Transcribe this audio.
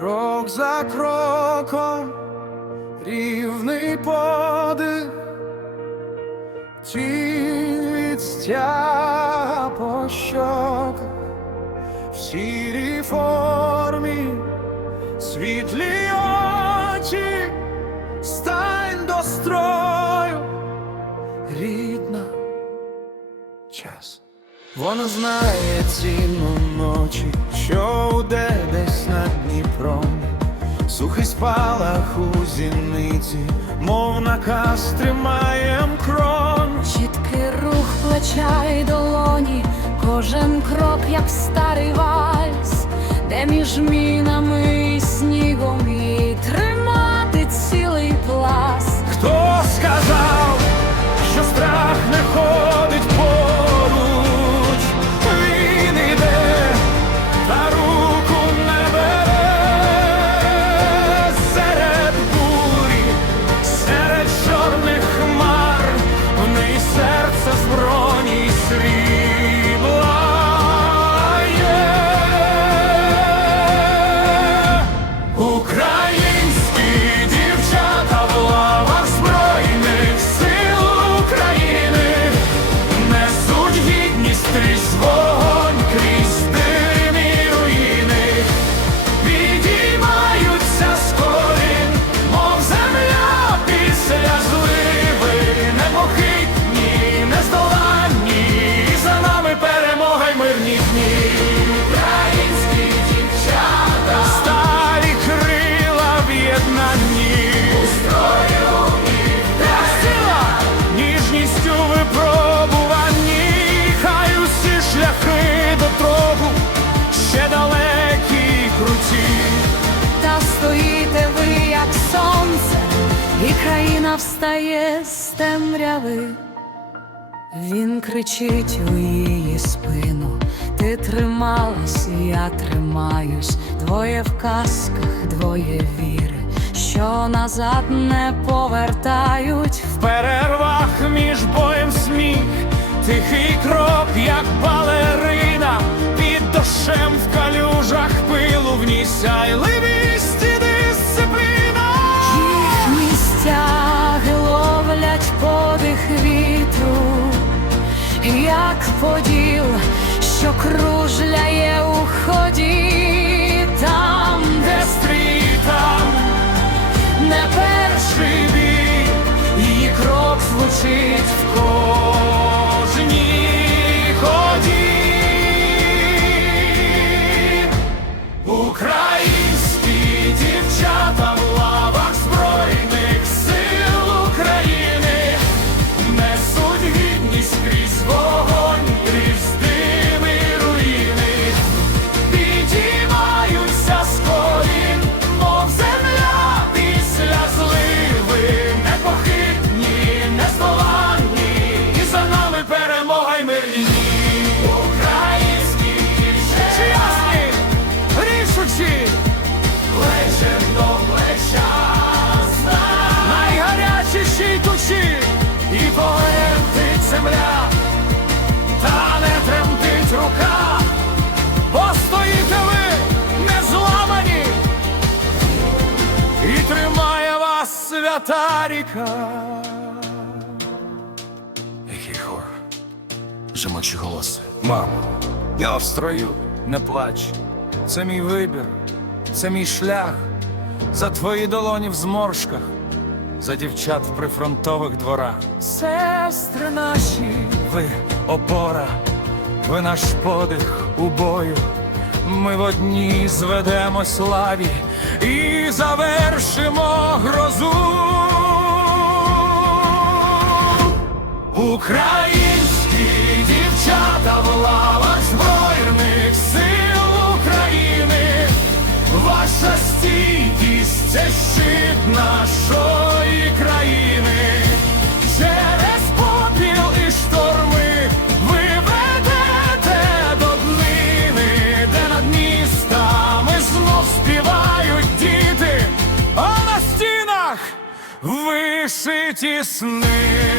крок за кроком, рівний подих, від стяга по щоках, в сірій формі, світлі очі, стань до строю, рідна час. Вона знає ціну сухий спалах у зіниці, мов наказ тримаєм крон. Чіткий рух плеча й долоні, кожен крок, як старий вальс, де між мінами і снігом її країна встає з темряви. Він кричить у її спину. Ти трималась, я тримаюсь. Двоє в касках, двоє віри, що назад не повертають. В перервах між боєм сміх, тихий крок, як балерина, під дощем в калюжах пилу в ній сяйливість поділ, що кружляє у ході, тучі, і полетить земля, та не тремтить рука, бо стоїте ви не зламані, і тримає вас свята ріка. Який хор, жіночі голоси. Мамо, я в строю, не плач. Це мій вибір, це мій шлях. За твої долоні в зморшках, за дівчат в прифронтових дворах. Сестри наші, ви опора, ви наш подих у бою. Ми в одній зведемо славі і завершимо грозу. Українські дівчата в лавах збройних сил України, ваша стійкість це щит нашої вишиті сни.